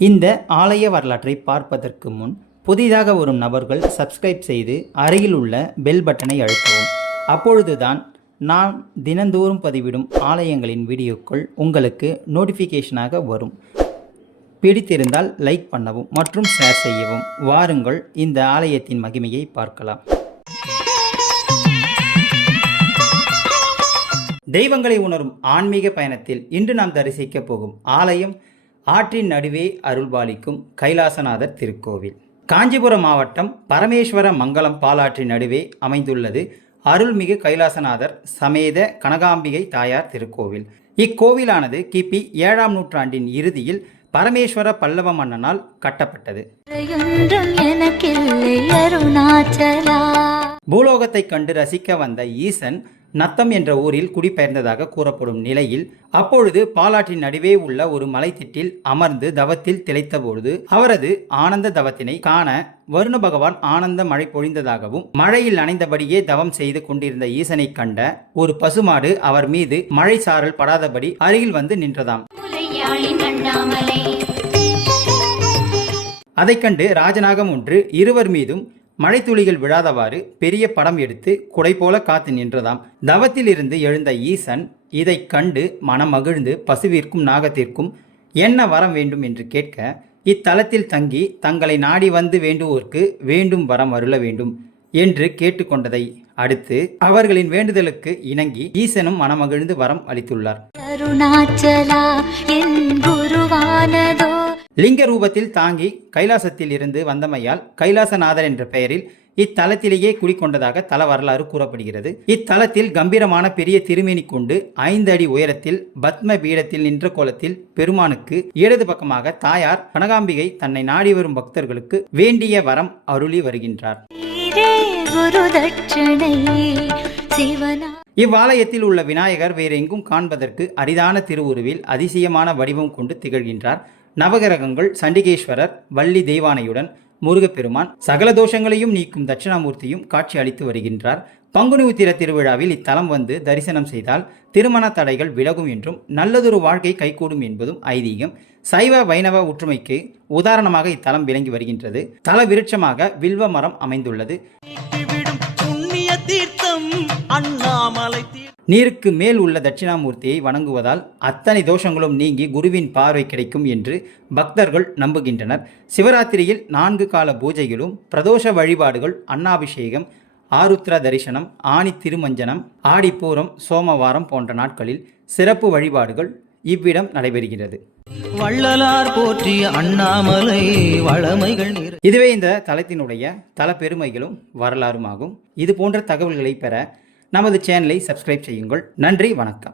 இந்த ஆலய வரலாற்றை பார்ப்பதற்கு முன் புதிதாக வரும் நபர்கள் சப்ஸ்கிரைப் செய்து அருகில் உள்ள பெல் பட்டனை அழுத்தவும். அப்பொழுதுதான் நான் தினந்தோறும் பதிவிடும் ஆலயங்களின் வீடியோக்கள் உங்களுக்கு நோட்டிஃபிகேஷனாக வரும். பிடித்திருந்தால் லைக் பண்ணவும் மற்றும் ஷேர் செய்யவும். வாருங்கள் இந்த ஆலயத்தின் மகிமையை பார்க்கலாம். தெய்வங்களை உணரும் ஆன்மீக பயணத்தில் இன்று நாம் தரிசிக்க போகும் ஆலயம் ஆற்றின் நடுவே அருள்பாலிக்கும் கைலாசநாதர் திருக்கோவில். காஞ்சிபுரம் மாவட்டம் பரமேஸ்வர மங்கலம் பாலாற்றின் நடுவே அமைந்துள்ளது அருள்மிகு கைலாசநாதர் சமேத கனகாம்பிகை தாயார் திருக்கோவில். இக்கோவிலானது கிபி 7ஆம் நூற்றாண்டின் இறுதியில் பரமேஸ்வர பல்லவ மன்னனால் கட்டப்பட்டது. பூலோகத்தை கண்டு ரசிக்க வந்த ஈசன் நத்தம் என்ற ஊரில் குடிபெயர்ந்ததாக கூறப்படும் நிலையில் அப்பொழுது பாலாற்றின் நடுவே உள்ள ஒரு மலைத்திட்டில் அமர்ந்து தவத்தில் திளைத்தபொழுது அவரது ஆனந்த தவத்தினை காண வருண பகவான் ஆனந்த மழை பொழிந்ததாகவும் மழையில் நனைந்தபடியே தவம் செய்து கொண்டிருந்த ஈசனை கண்ட ஒரு பசுமாடு அவர் மீது மழை சாரல் படாதபடி அருகில் வந்து நின்றதாம். அதை கண்டு ராஜநாகம் ஒன்று இருவர் மீதும் மழை துளிகள் விழாதவாறு பெரிய படம் எடுத்து குடை போல காத்து நின்றதாம். தவத்தில் இருந்து எழுந்த ஈசன் இதை கண்டு மனம் மகிழ்ந்து பசுவிற்கும் நாகத்திற்கும் என்ன வரம் வேண்டும் என்று கேட்க, இத்தலத்தில் தங்கி தங்களை நாடி வந்து வேண்டுவோர்க்கு வேண்டும் வரம் அருள வேண்டும் என்று கேட்டுக்கொண்டதை அடுத்து அவர்களின் வேண்டுதலுக்கு இணங்கி ஈசனும் மனமகிழ்ந்து வரம் அளித்துள்ளார். லிங்க ரூபத்தில் தாங்கி கைலாசத்தில் இருந்து வந்தமையால் கைலாசநாதர் என்ற பெயரில் இத்தலத்திலேயே குடிக்கொண்டதாக தல வரலாறு கூறப்படுகிறது. இத்தலத்தில் கம்பீரமான பெரிய திருமேனி கொண்டு 5 அடி உயரத்தில் பத்ம பீடத்தில் நின்ற கோலத்தில் பெருமானுக்கு இடது பக்கமாக தாயார் கனகாம்பிகை தன்னை நாடி வரும் பக்தர்களுக்கு வேண்டிய வரம் அருளி வருகின்றார். இவ்வாலயத்தில் உள்ள விநாயகர் வேறு எங்கும் காண்பதற்கு அரிதான திருவுருவில் அதிசயமான வடிவம் கொண்டு திகழ்கின்றார். நவகிரகங்கள் சண்டிகேஸ்வரர், வள்ளி தெய்வானையுடன் முருகப்பெருமான், சகல தோஷங்களையும் நீக்கும் தட்சிணாமூர்த்தியும் காட்சி அளித்து வருகின்றார். பங்குனி உத்திர திருவிழாவில் இத்தலம் வந்து தரிசனம் செய்தால் திருமண தடைகள் விலகும் என்றும் நல்லதொரு வாழ்க்கை கைகூடும் என்பதும் ஐதீகம். சைவ வைணவ ஒற்றுமைக்கு உதாரணமாக இத்தலம் விளங்கி வருகின்றது. தல விருட்சமாக வில்வ மரம் அமைந்துள்ளது. நீருக்கு மேல் உள்ள தட்சிணாமூர்த்தியை வணங்குவதால் அத்தனை தோஷங்களும் நீங்கி குருவின் பார்வை கிடைக்கும் என்று பக்தர்கள் நம்புகின்றனர். சிவராத்திரியில் 4 கால பூஜைகளும் பிரதோஷ வழிபாடுகள், அன்னாபிஷேகம், ஆருத்ரா தரிசனம், ஆணி திருமஞ்சனம், ஆடிப்பூரம், சோமவாரம் போன்ற நாட்களில் சிறப்பு வழிபாடுகள் இவ்விடம் நடைபெறுகிறது. வள்ளலார் போற்றிய அண்ணாமலை வளமைகள். இதுவே இந்த தலத்தினுடைய தல பெருமைகளும் வரலாறுமாகும். இது போன்ற தகவல்களை பெற நமது சேனலை சப்ஸ்கிரைப் செய்யுங்கள். நன்றி, வணக்கம்.